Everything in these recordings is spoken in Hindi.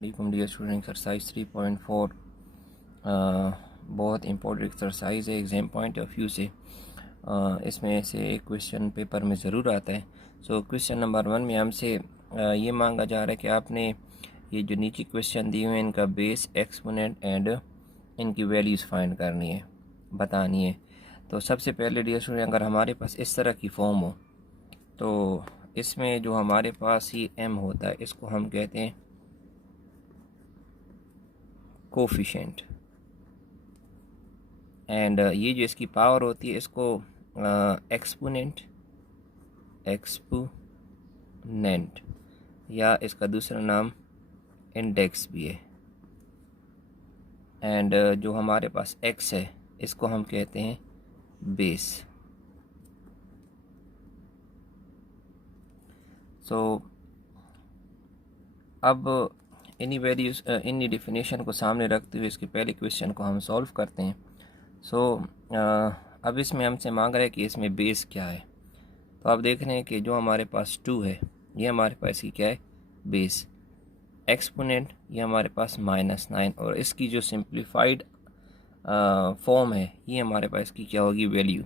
डियर स्टूडेंट, एक्सरसाइज 3.4 बहुत इंपॉर्टेंट एक्सरसाइज है एग्ज़ाम पॉइंट ऑफ व्यू से। इसमें से एक क्वेश्चन पेपर में ज़रूर आता है। सो क्वेश्चन नंबर 1 में हमसे ये मांगा जा रहा है कि आपने ये जो नीचे क्वेश्चन दिए हुए हैं इनका बेस, एक्सपोनेंट एंड इनकी वैल्यूज़ फाइंड करनी है, बतानी है। तो सबसे पहले डियर स्टूडेंट, अगर हमारे पास इस तरह की फॉर्म हो तो इसमें जो हमारे पास ही m होता है इसको हम कहते हैं कोफिशेंट, एंड ये जो इसकी पावर होती है इसको एक्सपोनेंट या इसका दूसरा नाम इंडेक्स भी है। एंड जो हमारे पास x है इसको हम कहते हैं बेस। सो अब इन्हीं वैल्यूज इन्हीं डिफिनेशन को सामने रखते हुए इसके पहले क्वेश्चन को हम सॉल्व करते हैं। अब इसमें हमसे मांग रहा है कि इसमें बेस क्या है। तो आप देख रहे हैं कि जो हमारे पास 2 है ये हमारे पास की क्या है, बेस। एक्सपोनेंट ये हमारे पास -9 और इसकी जो सिंप्लीफाइड फॉर्म है ये हमारे पास की क्या होगी, value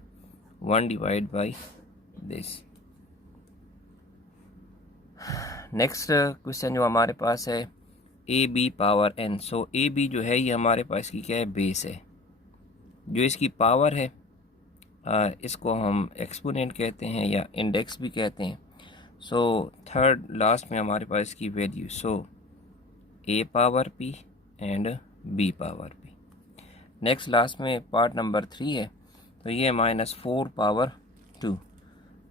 1 divide by this. Next question जो हमारे पास है AB पावर n। सो AB जो है ये हमारे पास की क्या है, बेस है। जो इसकी पावर है इसको हम एक्सपोनेंट कहते हैं या इंडेक्स भी कहते हैं। सो थर्ड लास्ट में हमारे पास इसकी value, so A power P and B power P। Next last में पार्ट नंबर 3 है, तो ये -4 पावर 2।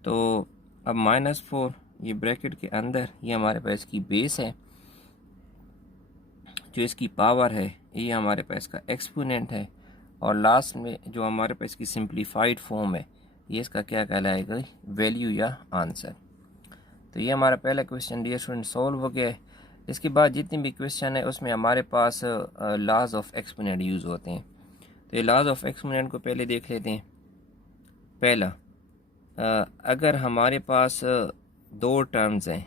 तो अब -4 ये ब्रैकेट के अंदर ये हमारे पास की बेस है, जो इसकी पावर है ये हमारे पास का एक्सपोनेंट है, और लास्ट में जो हमारे पास की सिंप्लीफाइड फॉर्म है ये इसका क्या कहलाएगा, वैल्यू या आंसर। तो ये हमारा पहला क्वेश्चन डियर स्टूडेंट सॉल्व हो गया है। इसके बाद जितनी भी क्वेश्चन है उसमें हमारे पास लॉज ऑफ एक्सपोनेंट यूज़ होते हैं। तो ये लॉज ऑफ एक्सपोनेंट को पहले देख लेते हैं। पहला, अगर हमारे पास 2 टर्म्स हैं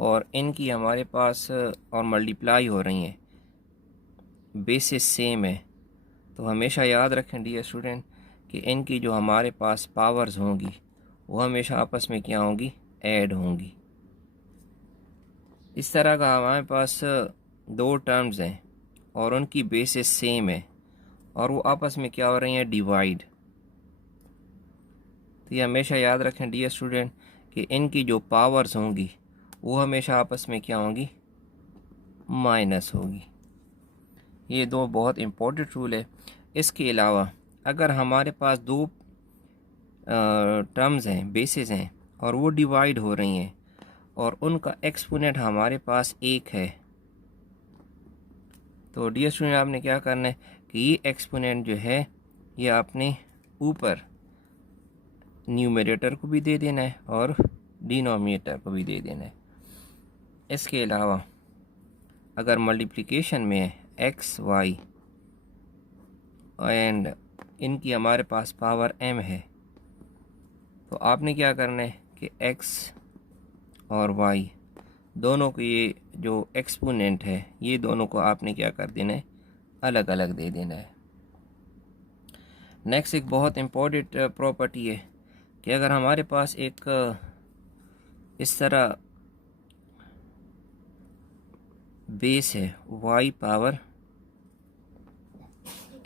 और इनकी हमारे पास और मल्टीप्लाई हो रही हैं, बेसिस सेम है, तो हमेशा याद रखें डियर स्टूडेंट कि इनकी जो हमारे पास पावर्स होंगी वो हमेशा आपस में क्या होंगी, ऐड होंगी। इस तरह का हमारे पास 2 टर्म्स हैं और उनकी बेसिस सेम है और वो आपस में क्या हो रही हैं, डिवाइड। तो ये हमेशा याद रखें डियर स्टूडेंट कि इनकी जो पावर्स होंगी वो हमेशा आपस में क्या होंगी, माइनस होगी। ये 2 बहुत इम्पोर्टेंट रूल है। इसके अलावा अगर हमारे पास 2 टर्म्स हैं, बेसिस हैं, और वो डिवाइड हो रही हैं और उनका एक्सपोनेंट हमारे पास 1 है, तो डियर स्टूडेंट आपने क्या करना है कि ये एक्सपोनेंट जो है ये आपने ऊपर न्यूमरेटर को भी दे देना है और डिनोमिनेटर को भी दे देना है। इसके अलावा अगर मल्टीप्लिकेशन में है एक्स वाई एंड इनकी हमारे पास पावर m है, तो आपने क्या करना है कि x और y दोनों को, ये जो एक्सपोनेंट है ये दोनों को आपने क्या कर देना है, अलग अलग दे देना है। नेक्स्ट एक बहुत इम्पोर्टेंट प्रॉपर्टी है कि अगर हमारे पास एक इस तरह बेस है y पावर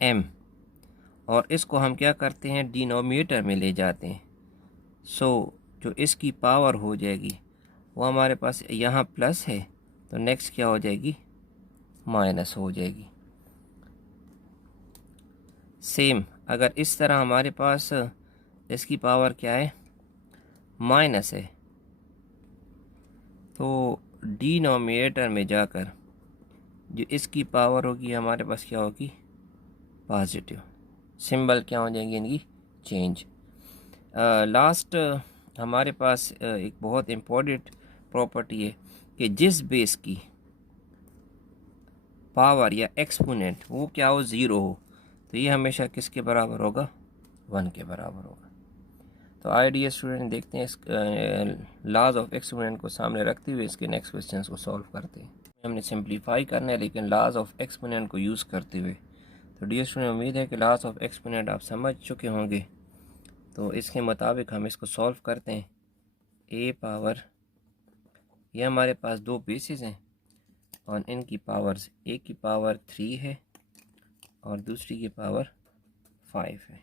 m और इसको हम क्या करते हैं, डिनोमिनेटर में ले जाते हैं। सो जो इसकी पावर हो जाएगी वो हमारे पास यहाँ प्लस है, तो नेक्स्ट क्या हो जाएगी, माइनस हो जाएगी। सेम अगर इस तरह हमारे पास इसकी पावर क्या है, माइनस है, तो डिनोमिनेटर में जाकर जो इसकी पावर होगी हमारे पास क्या होगी, पॉजिटिव। सिंबल क्या हो जाएंगे इनकी, चेंज। लास्ट हमारे पास एक बहुत इम्पोर्टेंट प्रॉपर्टी है कि जिस बेस की पावर या एक्सपोनेंट वो क्या हो, 0 हो, तो ये हमेशा किसके बराबर होगा, 1 के बराबर होगा। तो आइए डियर स्टूडेंट देखते हैं इस लॉज ऑफ एक्सपोनेंट को सामने रखते हुए इसके नेक्स्ट क्वेश्चन को सॉल्व करते हैं। हमने सिंप्लीफाई करना है, लेकिन लॉज ऑफ एक्सपोनेंट को यूज़ करते हुए। तो डियर स्टूडेंट, उम्मीद है कि लॉज ऑफ एक्सपोनेंट आप समझ चुके होंगे। तो इसके मुताबिक हम इसको सॉल्व करते हैं। ए पावर, ये हमारे पास दो बेसिस हैं और इनकी पावर्स, एक की पावर 3 है और दूसरी की पावर 5 है।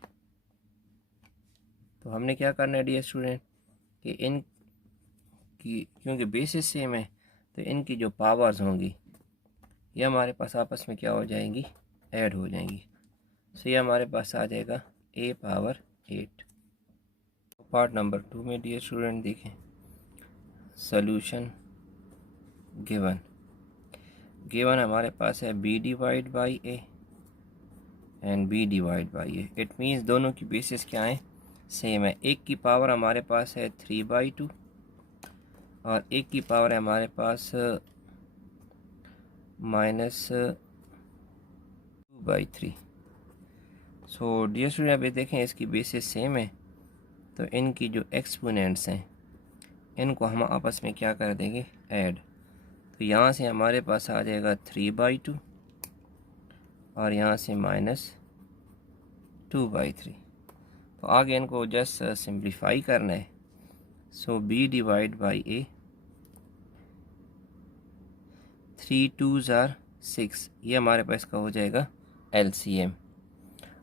तो हमने क्या करना है डियर स्टूडेंट कि इन की, क्योंकि बेसिस सेम है, तो इनकी जो पावर्स होंगी ये हमारे पास आपस में क्या हो जाएंगी, ऐड हो जाएंगी। सो ये हमारे पास आ जाएगा ए पावर 8। पार्ट नंबर 2 में डियर स्टूडेंट देखें, सॉल्यूशन गिवन हमारे पास है b divide by A and b divide by A. It means दोनों की बेसिस क्या है, सेम है। एक की पावर हमारे पास है 3/2 और एक की पावर है हमारे पास -2/3। सो डियर स्टूडेंट, अभी देखें इसकी बेसिस सेम है, तो इनकी जो एक्सपोनेंट्स हैं इनको हम आपस में क्या कर देंगे, ऐड। तो यहाँ से हमारे पास आ जाएगा 3/2 और यहाँ से -2/3। तो आगे इनको जस्ट सिंप्लीफाई करना है। सो b divide by A, 3 2s are 6, ये हमारे पास का हो जाएगा LCM।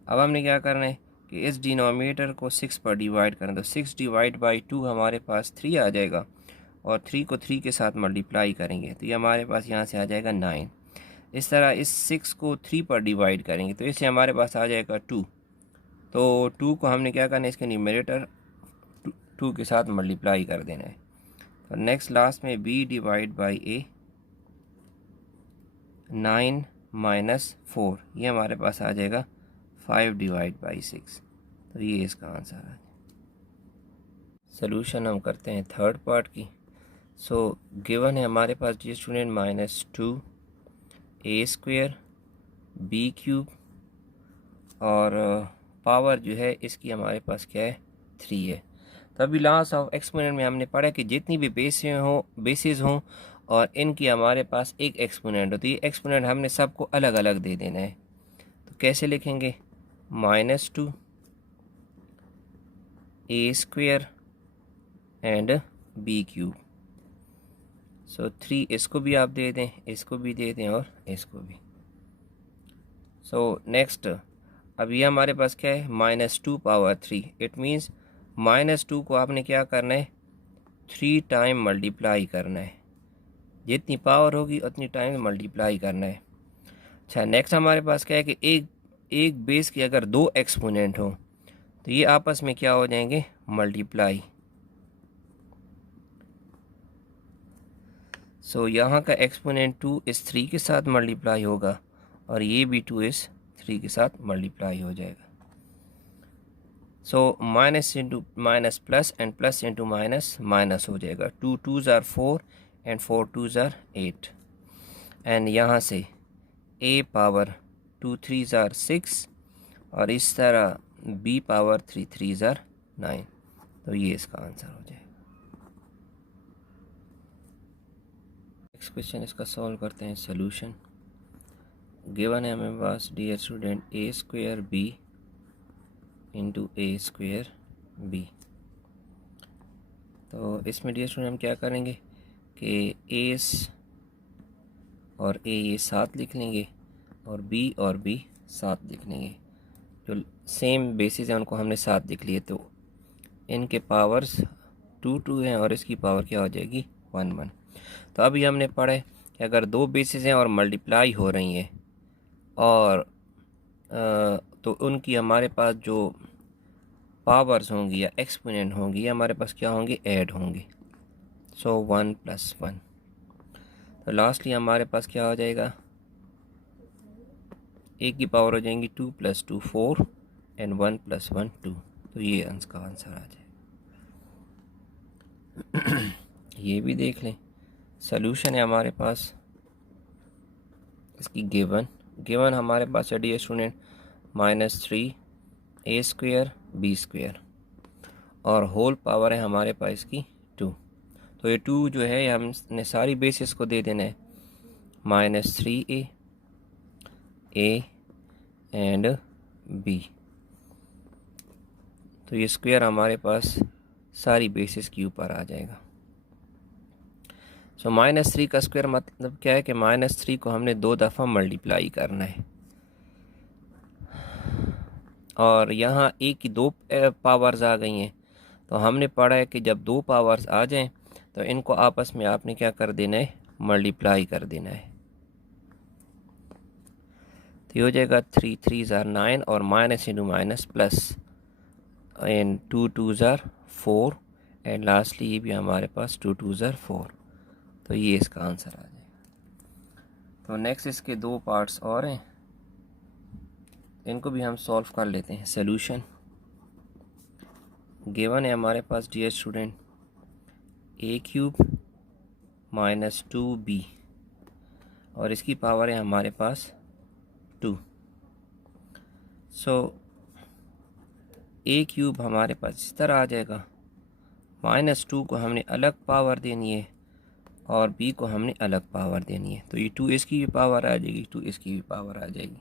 अब हमने क्या करना है कि इस डिनोमिनेटर को 6 पर डिवाइड करना। तो 6 डिवाइड बाई 2 हमारे पास 3 आ जाएगा और 3 को 3 के साथ मल्टीप्लाई करेंगे तो ये हमारे पास यहाँ से आ जाएगा 9। इस तरह इस 6 को 3 पर डिवाइड करेंगे तो इससे हमारे पास आ जाएगा 2। तो 2 को हमने क्या करना है, इसके न्यूमरेटर 2 के साथ मल्टीप्लाई कर देना है। तो नेक्स्ट लास्ट में b डिवाइड बाई ए, 9 -4, ये हमारे पास आ जाएगा 5 डिवाइड बाई 6। तो ये इसका आंसर है। सोल्यूशन हम करते हैं थर्ड पार्ट की। सो गिवन है हमारे पास जी स्टूडेंट -2 a² b³ और पावर जो है इसकी हमारे पास क्या है, 3 है। तो अभी लास्ट ऑफ एक्सपोनेंट में हमने पढ़ा कि जितनी भी बेसिस हों और इनकी हमारे पास एक एक्सपोनेंट हो, तो ये एक्सपोनेंट हमने सबको अलग अलग दे देना है। तो कैसे लिखेंगे, -2 a² एंड b³। सो 3 इसको भी आप दे दें, इसको भी दे दें और इसको भी। सो नेक्स्ट, अब ये हमारे पास क्या है, -2 पावर 3। इट मीन्स -2 को आपने क्या करना है, 3 टाइम मल्टीप्लाई करना है। जितनी पावर होगी उतनी टाइम मल्टीप्लाई करना है। अच्छा, नेक्स्ट हमारे पास क्या है कि एक बेस के अगर 2 एक्सपोनेंट हो तो ये आपस में क्या हो जाएंगे, मल्टीप्लाई। सो यहाँ का एक्सपोनेंट 2 इस 3 के साथ मल्टीप्लाई होगा और ये भी 2 इस 3 के साथ मल्टीप्लाई हो जाएगा। So minus into minus plus and plus into minus minus हो जाएगा। 2 2s are 4 and 4 2s are 8 and यहाँ से a पावर 2 3s are 6 और इस तरह b पावर 3 3s are 9। तो ये इसका आंसर हो जाएगा। नेक्स्ट क्वेश्चन इसका सॉल्व करते हैं। सोल्यूशन गिवन है हमें पास dear student a² b into a² b। तो इसमें डियर स्टूडेंट हम क्या करेंगे कि a और a ये साथ लिख लेंगे और b और b साथ लिख लेंगे। जो सेम बेसिस हैं उनको हमने साथ लिख लिए, तो इनके पावर्स 2 2 हैं और इसकी पावर क्या हो जाएगी, 1 1। तो अभी हमने पढ़ा है कि अगर 2 बेसिस हैं और मल्टीप्लाई हो रही हैं और तो उनकी हमारे पास जो पावर्स होंगी या एक्सपोनेंट होंगी ये हमारे पास क्या होंगी, ऐड होंगी। सो 1 + 1। तो लास्टली हमारे पास क्या हो जाएगा, एक की पावर हो जाएंगी 2 + 2 4 एंड 1 + 1 2। तो ये इसका आंसर आ जाएगा। ये भी देख लें, सोल्यूशन है हमारे पास इसकी गिवन हमारे पास है डियर स्टूडेंट -3 a² b² और होल पावर है हमारे पास इसकी 2। तो ये 2 जो है हमने सारी बेसिस को दे देना है -3a a एंड b। तो ये स्क्वायर हमारे पास सारी बेसिस के ऊपर आ जाएगा। सो -3 का स्क्वायर मतलब क्या है कि -3 को हमने 2 दफ़ा मल्टीप्लाई करना है, और यहाँ a की 2 पावर्स आ गई हैं। तो हमने पढ़ा है कि जब 2 पावर्स आ जाएं तो इनको आपस में आपने क्या कर देना है, मल्टीप्लाई कर देना है। तो ये हो जाएगा 3 3 ज़ार 9 और minus into minus plus and 2 2 ज़ार 4 एंड लास्टली ये भी हमारे पास 2 2 ज़ार 4। तो ये इसका आंसर आ जाएगा। तो नेक्स्ट इसके 2 पार्ट्स और हैं, इनको भी हम सॉल्व कर लेते हैं। सॉल्यूशन गिवन है हमारे पास dear student a³ minus 2b और इसकी पावर है हमारे पास 2। सो a³ हमारे पास इस तरह आ जाएगा, -2 को हमने अलग पावर देनी है और b को हमने अलग पावर देनी है। तो ये 2 इसकी भी पावर आ जाएगी, 2 इसकी भी पावर आ जाएगी।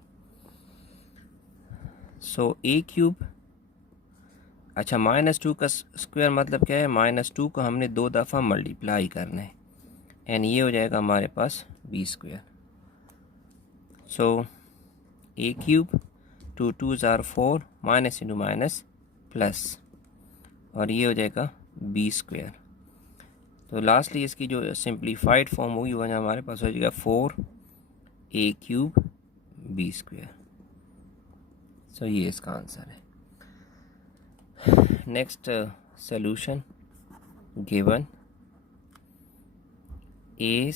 सो a³, अच्छा -2 का स्क्वायर मतलब क्या है, -2 को हमने 2 दफ़ा मल्टीप्लाई करना है एंड ये हो जाएगा हमारे पास b²। सो a³ 2 2 ज़ार 4 माइनस इंटू माइनस प्लस और ये हो जाएगा b²। तो लास्टली इसकी जो सिंप्लीफाइड फॉर्म होगी वो हमारे पास हो जाएगा 4a³ b²। सो ये इसका आंसर है। Next solution given a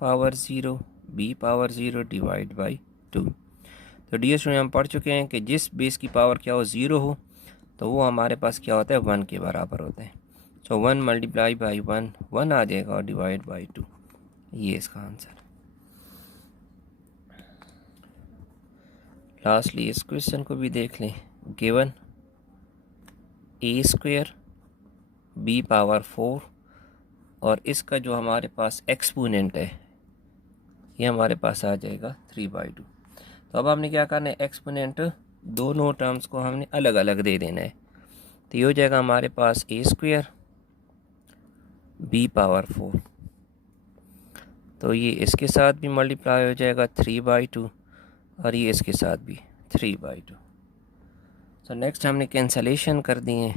power 0 b power 0 divide by 2। तो डियर स्टूडेंट हम पढ़ चुके हैं कि जिस बेस की पावर क्या हो 0 हो तो वो हमारे पास क्या होता है 1 के बराबर होता है। सो 1 मल्टीप्लाई बाई 1 1 आ जाएगा और डिवाइड बाई 2, ये इसका आंसर। लास्टली इस क्वेश्चन को भी देख लें। गिवन a² b पावर 4 और इसका जो हमारे पास एक्सपोनेंट है ये हमारे पास आ जाएगा 3/2। तो अब हमने क्या करना है, एक्सपोनेंट दोनों टर्म्स को हमने अलग अलग दे देना है। तो ये हो जाएगा हमारे पास a² b पावर 4, तो ये इसके साथ भी मल्टीप्लाई हो जाएगा 3/2 और ये इसके साथ भी 3/2। सो नेक्स्ट हमने कैंसलेशन कर दिए,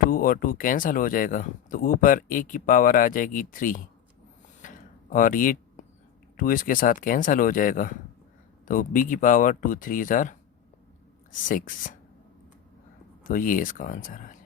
2 और 2 कैंसिल हो जाएगा तो ऊपर a की पावर आ जाएगी 3 और ये 2 इसके साथ कैंसिल हो जाएगा तो b की पावर 2 3 ज़ार 6। तो ये इसका आंसर है।